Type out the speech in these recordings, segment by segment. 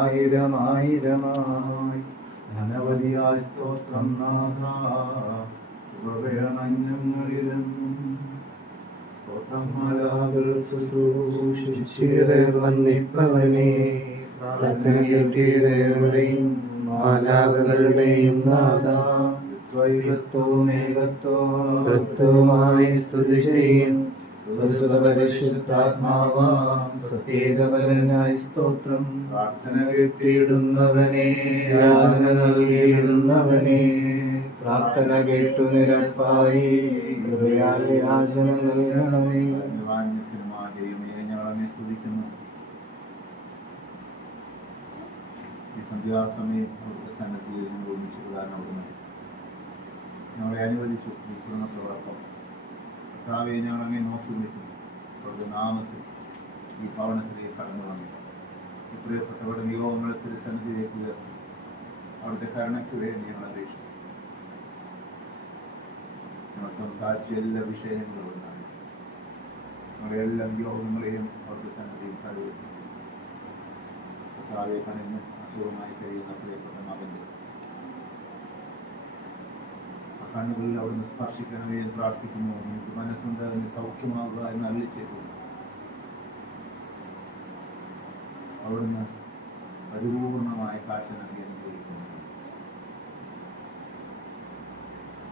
ആയിരം ആയിരമായി അനവധിയായ സ്തോത്രം നാഥ ഞങ്ങളിലെന്നും ശുശ്രൂഷിച്ചിരെ വന്നിപ്പവനെ പ്രാർത്ഥന കേട്ടിടേവരെയും മാലാഖകളുടെയും നാഥ ത്വമായി സ്തുതി ചെയ്യും പരിശുദ്ധാത്മാവാം സത്യേകപരനായി സ്തോത്രം. പ്രാർത്ഥന കേട്ടിടുന്നവനെ യാതന നൽകിയിടുന്നവനെ പ്രാർത്ഥന കേട്ടു നിരപ്പായി യാചന നൽകണമേ. ഞങ്ങളെ സ്തുതിക്കുന്നു. ഈ സന്ധ്യാസമയം അവിടുത്തെ സന്നദ്ധിയിൽ ഞങ്ങൾ ഒന്നിച്ചു പ്രധാനപ്പെടുന്നു. ഞങ്ങളെ അനുവദിച്ചു ഈ കുടുംബത്തോടൊപ്പം കർത്താവെ ഞങ്ങളങ്ങനെ നോക്കി വിളിക്കുന്നു. അവരുടെ നാമത്തിൽ ഈ ഭവനത്തിലേക്ക് കടന്നു വന്നു ഈ പ്രിയപ്പെട്ടവരുടെ നിയോഗങ്ങളെ തിരുസന്നിധിയിലേക്ക് ഉയർത്തി അവിടുത്തെ കരുണയ്ക്ക് വേണ്ടി ഞങ്ങൾ അപേക്ഷിച്ചു. ഞങ്ങൾ സംസാരിച്ച എല്ലാ വിഷയങ്ങളും ഞങ്ങളുടെ എല്ലാ നിയോഗങ്ങളെയും അവരുടെ സന്നിധിയിൽ കരുതുന്നു. കർത്താവെ കണിഞ്ഞ് അസുഖമായി കഴിയുന്ന പ്രിയപ്പെട്ട മകൻ്റെ കണ്ണുകളിൽ അവിടുന്ന് സ്പർശിക്കണമേ എന്ന് പ്രാർത്ഥിക്കുന്നു. എനിക്ക് മനസ്സുണ്ട് അതിന് സൗഖ്യമാകുക എന്ന് അള്ളിച്ചേരുന്നു. അവിടുന്ന് പരിപൂർണമായ കാഴ്ച നൽകി അനുഗ്രഹിക്കുന്നു.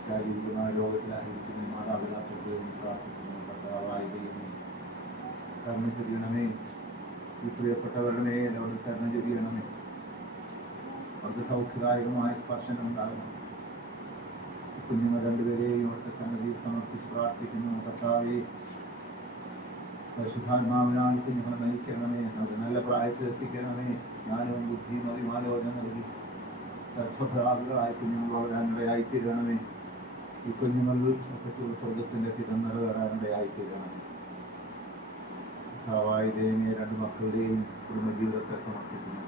ശാരീരികമായ രോഗത്തിലായിരിക്കുന്ന മാതാപിതാക്കൾക്ക് വേണ്ടി പ്രാർത്ഥിക്കുന്നു. കർത്താവായ ദൈവമേ കരുണ ചൊരിയണമേ. ഈ പ്രിയപ്പെട്ടവരുടെ മേൽ അവിടെ കരുണ ചൊരിയണമേ. അവർക്ക് സൗഖ്യദായകമായ സ്പർശനം ഉണ്ടാകണം. കുഞ്ഞുങ്ങൾ രണ്ടുപേരെയും അവിടുത്തെ സന്നിധിയിൽ സമർപ്പിച്ച് പ്രാർത്ഥിക്കുന്നു. കർത്താവേ പരിശുദ്ധാത്മാവിനാൽ കുഞ്ഞുങ്ങളെ നയിക്കണമേ. അവരുടെ നല്ല പ്രായത്തിൽ എത്തിക്കണമേ. ജ്ഞാനവും ബുദ്ധിയും അറിവാലോചന നൽകി സത്വഭാഗികളായ കുഞ്ഞുങ്ങളോട് ഇടയായിത്തീരണമേ. ഈ കുഞ്ഞുങ്ങളിൽ പറ്റിയുള്ള സ്വർഗത്തിൻ്റെ ഹിതം നിറവേറാനിടയായിത്തീരണമേ. കർത്താവായ ദൈവമേ രണ്ട് മക്കളുടെയും കുടുംബജീവിതത്തെ സമർപ്പിക്കുന്നു.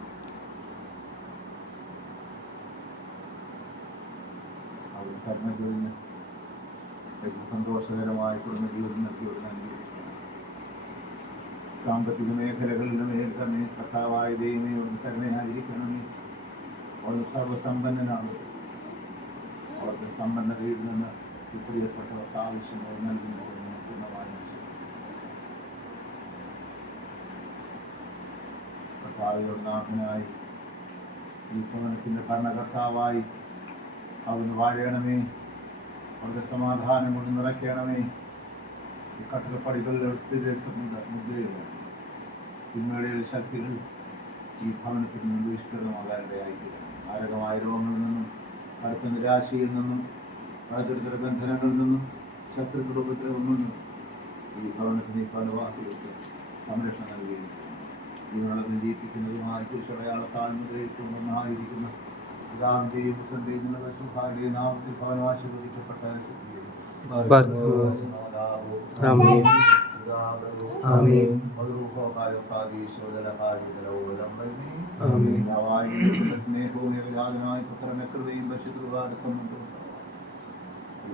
അവർ കരുണ ചൊരിഞ്ഞ് സന്തോഷകരമായ കുടുംബജീവിതം നൽകിയവർ അനുഗ്രഹിക്കുന്നു. സാമ്പത്തിക മേഖലകളിലും തന്നെ കർത്താവായ ദൈവമേ ഒന്ന് കരുണയായിരിക്കണമേ. അവർ സർവസമ്പന്നനാണ്. അവർക്ക് സമ്പന്നതയിൽ നിന്ന് പ്രിയപ്പെട്ടവർക്ക് ആവശ്യങ്ങൾ നൽകുമ്പോൾ പൂർണ്ണമായി കർത്താവിയുടെ നാഥനായി ഈ ഭവനത്തിൻ്റെ ഭരണകർത്താവായി അവിടുന്ന് വാഴണമേ. അവരുടെ സമാധാനം കൊണ്ട് നിറയ്ക്കണമേ. ഈ കട്ടിടപ്പടികളിൽ എടുത്തിരിക്കുന്ന മുദ്രയുണ്ട് തിന്മയുടെ ശക്തികൾ ഈ ഭവനത്തിൽ നിന്ന് ദുഷ്കൃതമാകാനിടയായിരിക്കും. മാരകമായ രോഗങ്ങളിൽ നിന്നും അടുത്ത നിരാശയിൽ നിന്നും പലതരത്തിലുള്ള ബന്ധനങ്ങളിൽ നിന്നും ശത്രുക്കളുടെ ഉപദ്രവം നിന്നും ഈ ഭവനത്തിന് ഈ ഭവനവാസികൾക്ക് സംരക്ഷണം നൽകുകയും ജീവനളത്തിൽ ജീവിപ്പിക്കുന്നതുമായി കുരിശടയാളത്താൽ മുദ്രയിട്ടുകൊണ്ടായിരിക്കുന്ന പിതാവിന്റെയും പുത്രന്റെയും പരിശുദ്ധാത്മാവിന്റെയും നാമത്തിൽ ഭവനം ആശീർവദിക്കപ്പെട്ട സ്നേഹവും ഏകജാതനായ പുത്രനക്കളുടെയും പരിശുദ്ധ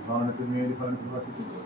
ഭവനത്തിന് വേണ്ടി ഭവനത്തിൽ വസിക്കുന്നു.